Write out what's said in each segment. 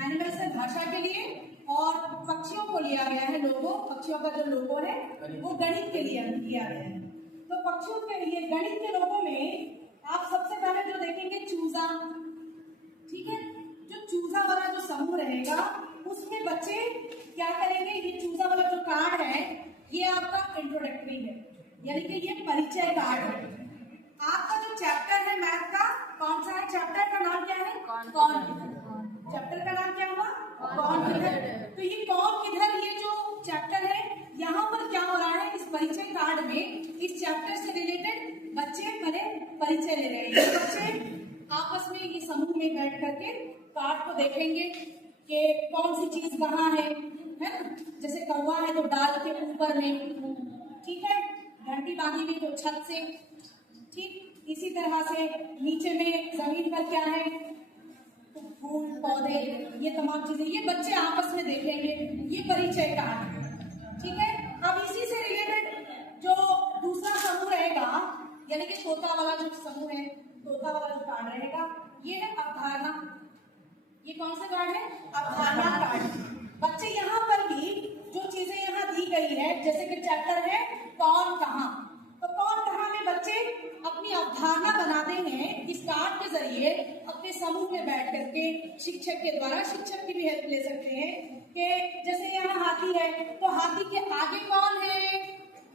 Animals है भाषा के लिए, और पक्षियों को लिया गया है लोगो, पक्षियों का जो लोगो है वो गणित के लिए लिया गया है। तो पक्षियों के लिए गणित के लोगों में आप सबसे पहले जो देखेंगे चूजा, ठीक है, जो चूजा वाला जो समूह रहेगा उसमें बच्चे क्या करेंगे, ये चूजा वाला जो कार्ड है ये आपका इंट्रोडक्टरी है, यानी कि ये परिचय कार्ड है। आपका जो चैप्टर है मैथ का कौन सा है, चैप्टर का नाम क्या है, कौन किधर, चैप्टर का नाम क्या हुआ, कौन किधर। तो ये कौन किधर, ये जो चैप्टर है यहाँ पर क्या हो रहा है, इस परिचय कार्ड में इस चैप्टर से रिलेटेड बच्चे पहले परिचय ले रहे हैं। बच्चे आपस में ये समूह में बैठ करके कार्ड को देखेंगे कि कौन सी चीज कहाँ है ना। जैसे कौवा है तो डाल के ऊपर में, ठीक है, घंटी बांधी हुई तो छत से, ठीक। इसी तरह से नीचे में जमीन पर क्या है, तो फूल पौधे, ये तमाम चीजें ये बच्चे आपस में देखेंगे, ये परिचय कार्ड, ठीक है। अब इसी से रिलेटेड जो दूसरा समूह रहेगा, यानी कि तोता वाला जो समूह है, तोता वाला जो कार्ड रहेगा ये है अवधारणा। ये कौन सा कार्ड है, अवधारणा कार्ड। बच्चे यहाँ पर भी जो चीजें यहाँ दी गई है, जैसे कि चैप्टर है कौन कहाँ, तो कौन कहाँ में बच्चे अपनी अवधारणा बनाते हैं इस कार्ड के जरिए अपने समूह में बैठ करके शिक्षक के द्वारा। शिक्षक की भी हेल्प ले सकते हैं कि जैसे यहाँ हाथी है तो हाथी के आगे कौन है,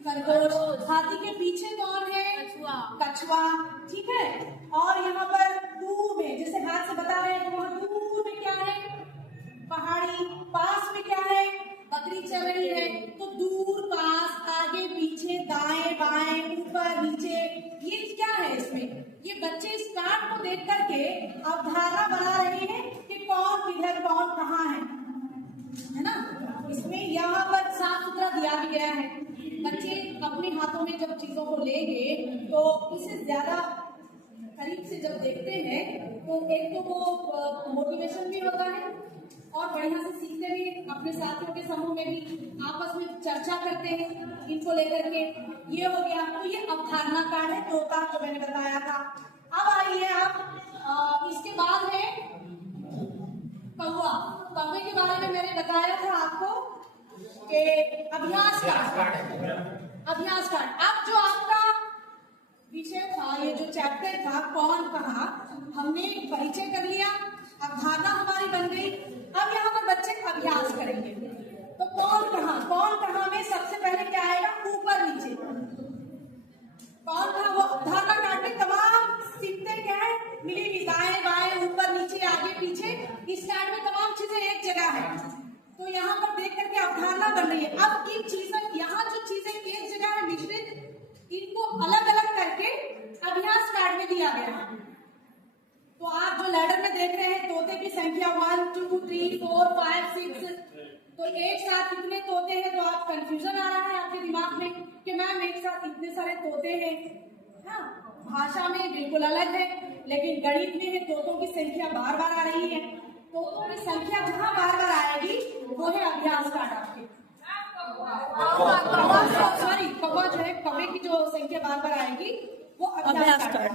खरगोश, हाथी के पीछे कौन है, कछुआ, ठीक है। और यहाँ पर दूर में जैसे हाथ से बता रहे हैं तो वहाँ दूर में क्या है, पहाड़ी, पास में क्या है, बकरी चल रही है, तो दूर, पास, आगे, पीछे, दाएं बाएं, ऊपर नीचे, ये क्या है इसमें, ये बच्चे इस कार्ड को देख करके अवधारणा बना रहे हैं कि कौन किधर कौन कहाँ है ना। इसमें यहाँ पर साफ सुथरा दिया भी गया है। बच्चे अपने हाथों में जब चीजों को लेंगे तो उसे ज्यादा करीब से जब देखते हैं तो एक तो वो मोटिवेशन भी होता है और बढ़िया से सीखते भी, अपने साथियों के समूह में भी आपस में चर्चा करते हैं इनको लेकर के। ये हो गया, तो ये अवधारणा कार्ड है तोता जो मैंने बताया था। अब आइए आप इसके बाद है कौवा। कौवे के बारे में मैंने बताया था आपको कि अभ्यास कार्ड, अभ्यास कार्ड। अब जो आपका विषय था, ये जो चैप्टर था कौन कहाँ, हमने परिचय कर लिया, अवधारणा हमारी बन गई। अब यहाँ पर बच्चे अभ्यास करेंगे। तो कौन कहाँ में सबसे पहले क्या आएगा, ऊपर नीचे। कौन कहाँ, वो अवधारणा कार्ड में तमाम सीखते क्या है, मिली हुई दाएं बाएं, ऊपर नीचे, आगे पीछे, इस कार्ड में तमाम चीजें एक जगह है। तो यहाँ पर देख करके अवधारणा बन रही है। अब इन चीजों, यहाँ जो चीजें एक जगह है मिश्रित, इनको अलग अलग करके अभ्यास कार्ड में दिया गया है। तो आप जो लैडर में देख रहे हैं तोते की संख्या 1 2 3 4 5 6, तो एक साथ कितने तोते हैं, तो आप कंफ्यूजन आ रहा है आपके दिमाग में कि मैम एक साथ इतने सारे तोते हैं। हाँ, भाषा में बिल्कुल अलग है, लेकिन गणित में है तोतों की संख्या बार बार आ रही है। तोतों की संख्या जहाँ बार बार आएगी वो है अभ्यास कार्ड आपके। सॉरी, कौवा जो है, कौवे की जो संख्या बार बार आएगी वो अभ्यास कार्ड।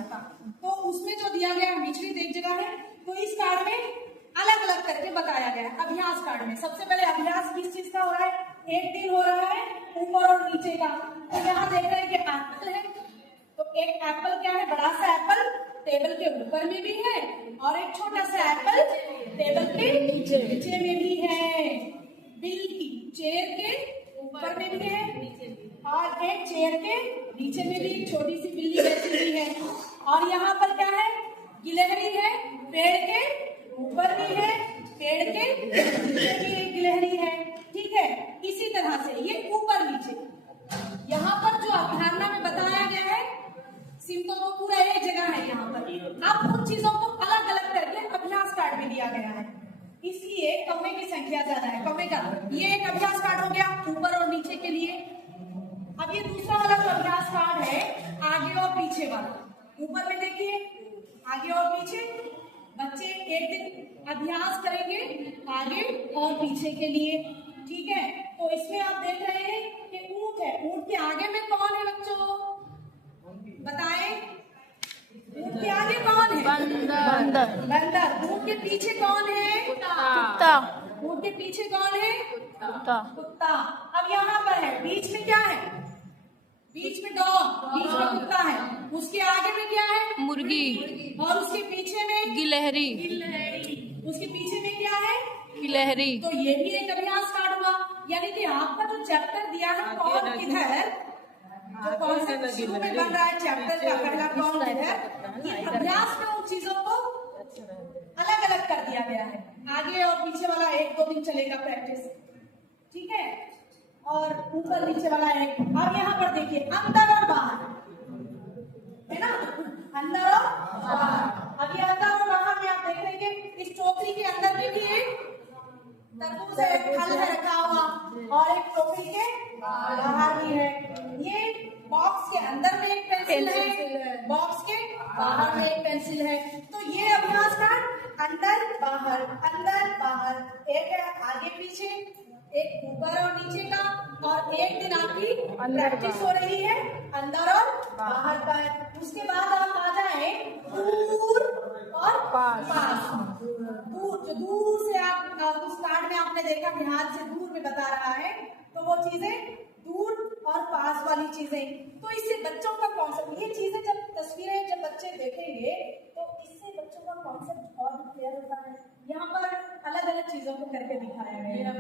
तो उसमें जो दिया गया मिश्रित एक जगह है, तो इस कार्ड में अलग अलग करके बताया गया है। अभ्यास कार्ड में सबसे पहले अभ्यास किस चीज का हो रहा है, एक दिन हो रहा है ऊपर और नीचे का। तो यहाँ देख रहे हैं कि एप्पल है, तो एक एप्पल क्या है, बड़ा सा एप्पल टेबल के ऊपर में भी है और एक छोटा सा एप्पल टेबल के नीचे में भी है। बिल्ली चेयर के ऊपर में भी है और एक चेयर के नीचे में भी एक छोटी सी बिल्ली बैठी हुई है। और यहाँ पर क्या है, गिलहरी है, पेड़ के ऊपर भी है, पेड़ के नीचे भी एक गिलहरी है, ठीक है। इसी तरह से ये ऊपर नीचे, यहाँ पर जो अवधारणा में बताया गया है सिम्बल वो पूरा एक जगह है यहाँ पर। अब उन चीजों को अलग अलग करके अभ्यास कार्ड में दिया गया है, इसलिए कौवे की संख्या ज्यादा है। कौवे का ये एक अभ्यास कार्ड हो गया ऊपर और नीचे के लिए। अब ये दूसरा वाला जो अभ्यास कार्ड है आगे और पीछे वाला, ऊपर में देखिए आगे और पीछे, बच्चे एक दिन अभ्यास करेंगे आगे और पीछे के लिए, ठीक है। तो इसमें आप देख रहे हैं कि ऊंट है, ऊंट के आगे में कौन है बच्चों बताएं, ऊंट के आगे कौन है, बंदर। बंदर। ऊंट के पीछे कौन है, कुत्ता। ऊँट के पीछे कौन है? कुत्ता। कुत्ता। अब यहाँ पर है, बीच में क्या है? बीच में डॉग, बीच में कुत्ता है। उसके आगे में क्या है? मुर्गी। और उसके पीछे में? गिलहरी। उसके पीछे में क्या है? गिलहरी। तो ये भी एक अभ्यास स्टार्ट हुआ, यानी कि आपका जो चैप्टर दिया है कौन किधर, जो कॉन्सेप्ट शुरू में बन रहा है चैप्टर का पहला कौन किधर, ये अभ्यास में उन चीजों को अलग अलग कर दिया गया है। आगे और पीछे वाला 1-2 दिन चलेगा प्रैक्टिस, ठीक है, और ऊपर नीचे वाला एक। अब यहाँ पर देखिए अंदर और बाहर है ना, अंदर और बाहर। अब ये अंदर और बाहर में आप देख रहे हैं इस टोकरी के अंदर में भी एक तरबूज है, फल है रखा हुआ, और एक टोकरी के बाहर भी है। ये बॉक्स के अंदर में एक पेंसिल है, बॉक्स के बाहर में एक पेंसिल है। तो ये अभ्यास का अंदर बाहर, एक है आगे पीछे, एक ऊपर और नीचे का, और एक दिन आपकी प्रैक्टिस हो रही है अंदर और बाहर का। उसके बाद आप आ जाए दूर और पास। दूर, जो दूर से आप उस कार्ड में आपने देखा कि हाथ से दूर में बता रहा है, तो वो चीजें दूर और पास वाली चीजें। तो इससे बच्चों का कॉन्सेप्ट, ये चीजें जब तस्वीरें जब बच्चे देखेंगे तो इससे बच्चों का कॉन्सेप्ट और भी क्लियर होता है। यहाँ पर अलग अलग चीजों को करके दिखाया गया है।